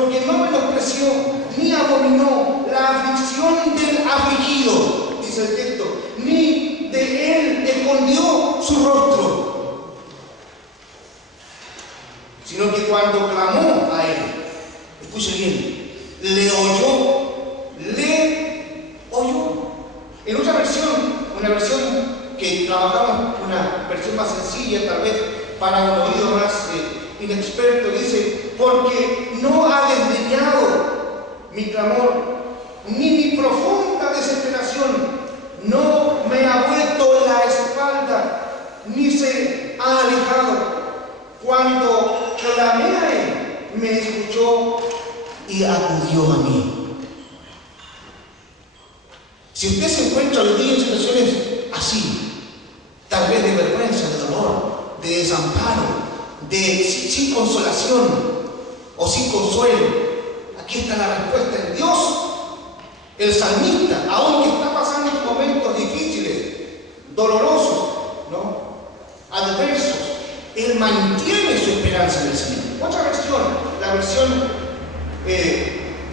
porque no menospreció ni abominó la aflicción del afligido, dice el texto, ni de él escondió su rostro, sino que cuando clamó a él, escuche bien, le oyó. En otra versión, una versión que trabajamos, una versión más sencilla tal vez para un oído más inexperto, dice: porque no ha desdeñado mi clamor, ni mi profunda desesperación, no me ha vuelto la espalda, ni se ha alejado. Cuando clamé a él, me escuchó y acudió a mí. Si usted se encuentra hoy día en situaciones así, tal vez de vergüenza, de dolor, de desamparo, sin consolación o sin consuelo, aquí está la respuesta en Dios. El salmista, aunque está pasando momentos difíciles, dolorosos, ¿no?, adversos, él mantiene su esperanza en el Señor. Otra versión, la versión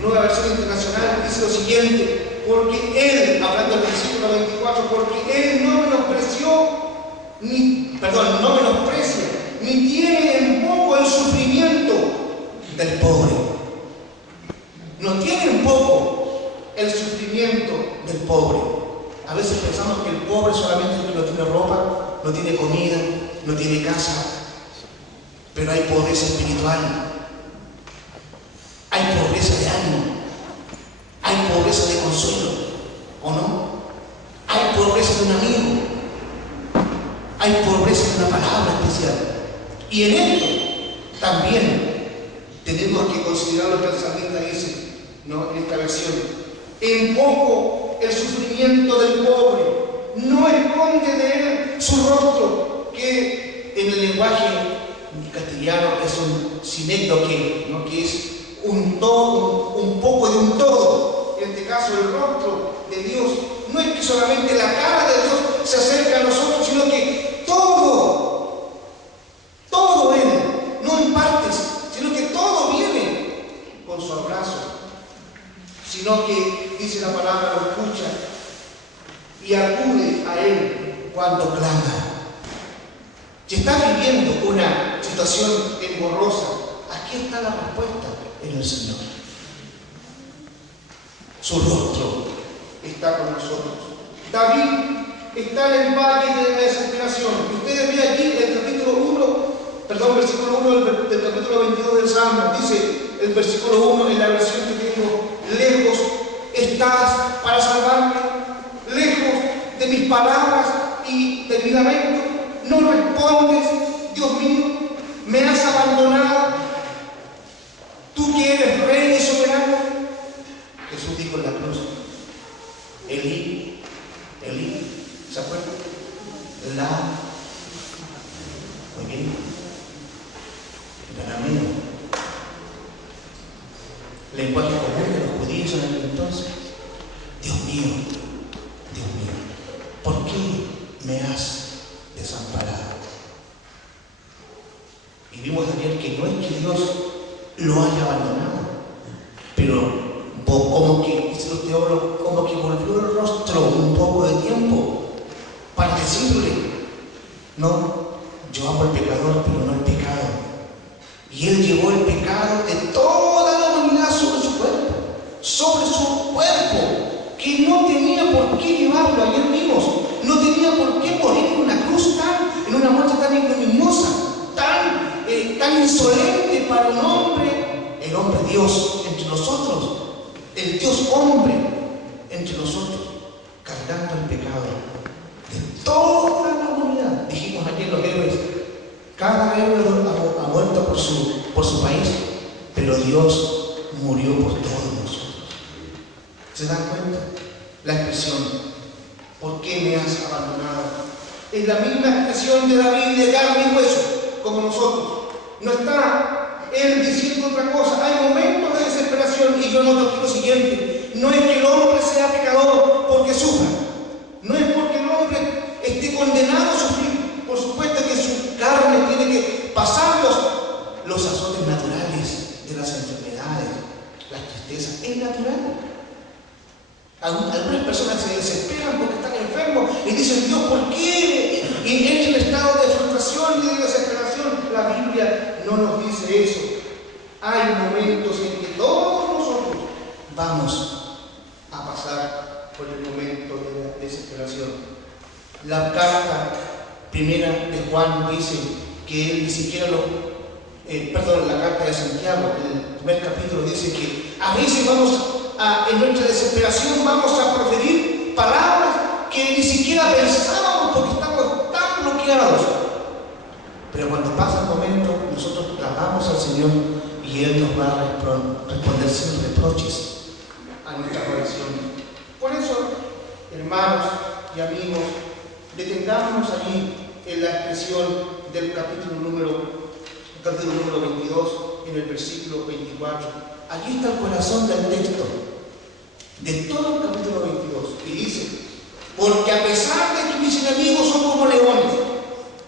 Nueva Versión Internacional, dice lo siguiente: porque él, hablando del versículo 24, porque él no menosprecia, ni tiene en poco el sufrimiento del pobre. No tiene en poco el sufrimiento del pobre. A veces pensamos que el pobre solamente es el que no tiene ropa, no tiene comida, no tiene casa, pero hay pobreza espiritual, hay pobreza de ánimo, hay pobreza de consuelo, ¿o no? Hay pobreza de un amigo, hay pobreza de una palabra especial. Y en esto también tenemos que considerar lo que el salmista dice, ¿no?, en esta versión: en poco el sufrimiento del pobre, no esconde de él su rostro, que en el lenguaje castellano es un sinécdoque, ¿no?, que es un todo, un poco de un todo. En este caso, el rostro de Dios no es que solamente la cara de Dios se acerca a nosotros, sino que todo Él, no en partes, sino que todo viene con su abrazo, sino que, dice la palabra, lo escucha y acude a Él cuando clama. Si estás viviendo una situación engorrosa, aquí está la respuesta en el Señor. Su rostro está con nosotros. David está en el valle de la desesperación. Ustedes ven aquí el versículo 1 del capítulo 22 del Salmo. Dice el versículo 1 en la versión que tengo: lejos estás para salvarme, lejos de mis palabras y de mi lamento. No respondes, Dios mío, me has abandonado. Tú que eres rey y soberano. Jesús dijo en la cruz: Elí, Elí, ¿se acuerdan? Muy bien, el arameo, lenguaje común de los judíos en aquel entonces. Dios mío, ¿por qué me has desamparado? Y vimos ayer que no es que Dios lo haya abandonado, pero como que, dice los teólogos, como que volvió el rostro un poco de tiempo para decirle: no, yo amo al pecador, pero no el pecado. Y él llevó el pecado de toda la humanidad sobre su cuerpo, que no tenía por qué llevarlo. Ayer vimos, no tenía por qué morir en una cruz en una muerte tan ignominiosa, tan insolente para un hombre, el hombre Dios entre nosotros, el Dios hombre entre nosotros, cargando el pecado de toda la humanidad. Dijimos ayer los héroes, cada héroe ha muerto por su país, pero Dios murió por todos nosotros. ¿Se dan cuenta? La expresión: ¿por qué me has abandonado? Es la misma expresión de David, de carne y hueso, como nosotros. No está él diciendo otra cosa. Hay momentos de desesperación, y yo noto aquí lo siguiente: no es que el hombre sea pecador porque sufra, no es porque el hombre esté condenado a sufrir. Por supuesto que su carne tiene que pasar los azotes naturales de las enfermedades, La tristeza es natural. Algunas personas se desesperan porque están enfermos y dicen, Dios, ¿por qué? Y en el estado de frustración y de desesperación. La Biblia no nos dice eso. Hay momentos en que todos nosotros vamos a pasar por el momento de la desesperación. La carta primera de Juan dice que él ni siquiera la carta de Santiago, el primer capítulo, dice que a veces en nuestra desesperación vamos a proferir palabras que ni siquiera pensábamos porque estamos tan bloqueados. Pero cuando pasa el momento, nosotros clamamos al Señor y Él nos va a responder sin reproches a nuestra oración. Por eso, hermanos y amigos, detengámonos allí en la expresión del capítulo número 22, en el versículo 24. Allí está el corazón del texto, de todo el capítulo 22, y dice, porque a pesar de que mis enemigos son como leones,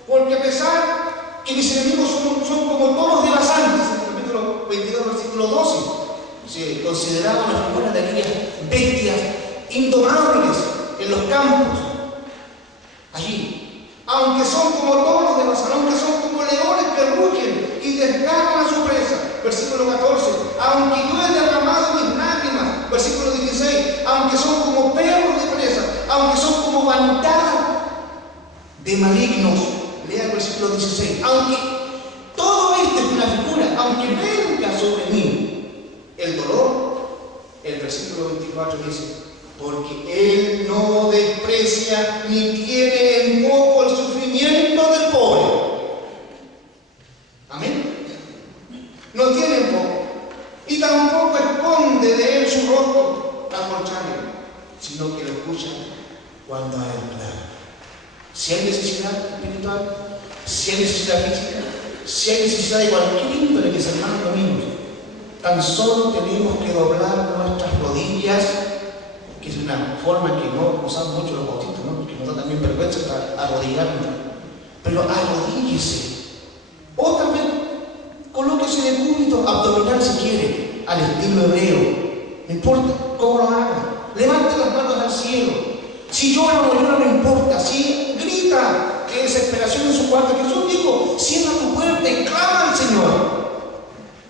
porque a pesar que mis enemigos son como toros de basantes, en el capítulo 22, versículo 12, se consideraban las figuras de aquellas bestias indomables en los campos. Allí, aunque son como toros de basantes, aunque son como leones que rugen y desgarran a su presa, versículo 14, aunque yo he derramado mis lágrimas, versículo 16, aunque son como perros de presa, aunque son como bandada de malignos, lea el versículo 16, aunque todo esto es una figura, aunque venga sobre mí el dolor, el versículo 24 dice, porque Él no desprecia ni tiene en poco el sufrimiento del pobre. Amén. No tiene en poco. Y tampoco esconde de Él su rostro, al contrario, sino que lo escucha cuando a Él clama. Si hay necesidad espiritual, si hay necesidad física, si hay necesidad de cualquier índole, mis hermanos amigos, tan solo tenemos que doblar nuestras rodillas, que es una forma que no usamos mucho los bautistas, ¿no? Porque nos da también vergüenza para arrodillarnos. Pero arrodíllese. O también colóquese de cúbito abdominal si quiere, al estilo hebreo. No importa cómo lo haga. Levante las manos al cielo. Si llora o no llora, no importa. Si grita de desesperación en su cuarto, Jesús dijo, cierra tu puerta y clama al Señor.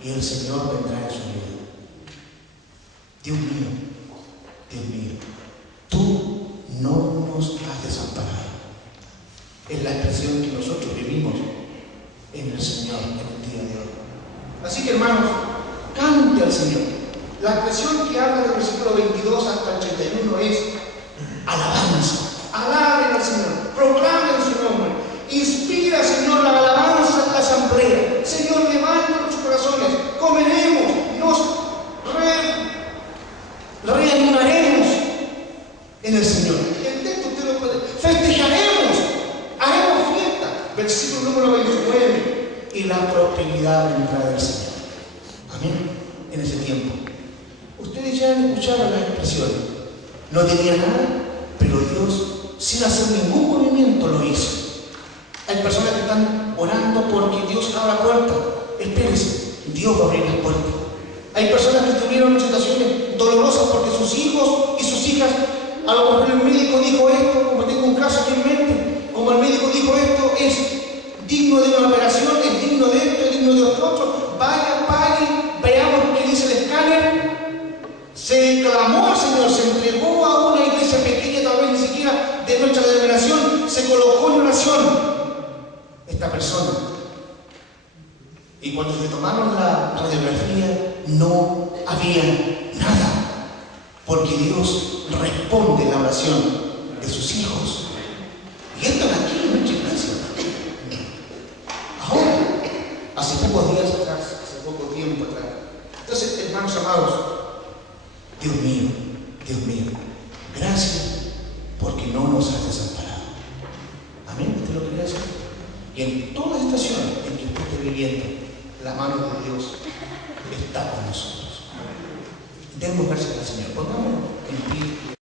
Y el Señor vendrá en su ayuda. Dios mío, tú no nos has desamparado. Es la expresión que nosotros vivimos en el Señor en el día de hoy. Así que, hermanos, cante al Señor. La expresión que habla del versículo 22 hasta el 31 es alabanza. Alaben al Señor, proclamen su nombre. Inspira, Señor, la alabanza en la asamblea. Señor, levanta nuestros corazones. Comeremos, nos reanimaremos en el Señor. El texto usted lo puede. Festejaremos, haremos fiesta. Versículo número 29. Y la prosperidad vendrá del Señor. Amén. En ese tiempo. Ustedes ya han escuchado las expresiones. No tenía nada, pero Dios, sin hacer ningún movimiento, lo hizo. Hay personas que están orando porque Dios abra puertas. Espérense, Dios va a abrir las puertas. Hay personas que tuvieron situaciones dolorosas porque sus hijos y sus hijas, a lo mejor el médico dijo esto, como tengo un caso aquí en mente, como el médico dijo esto, es digno de una operación, es digno de esto, es digno de otro, vaya, pague, veamos qué dice el escáner. Se clamó al Señor, se entregó a una iglesia pequeña, tal vez ni siquiera de nuestra denominación, se colocó en oración esta persona. Y cuando le tomaron la radiografía, no había nada, porque Dios responde la oración de sus hijos. Y esto es aquí en nuestra iglesia. Ahora, hace pocos días atrás, hace poco tiempo atrás. Entonces, hermanos amados, Dios mío, gracias porque no nos has desamparado. Amén. ¿Usted lo quiere hacer? Y en toda estación en que usted esté viviendo, la mano de Dios está con nosotros. Demos gracias al Señor. Pongámonos en pie.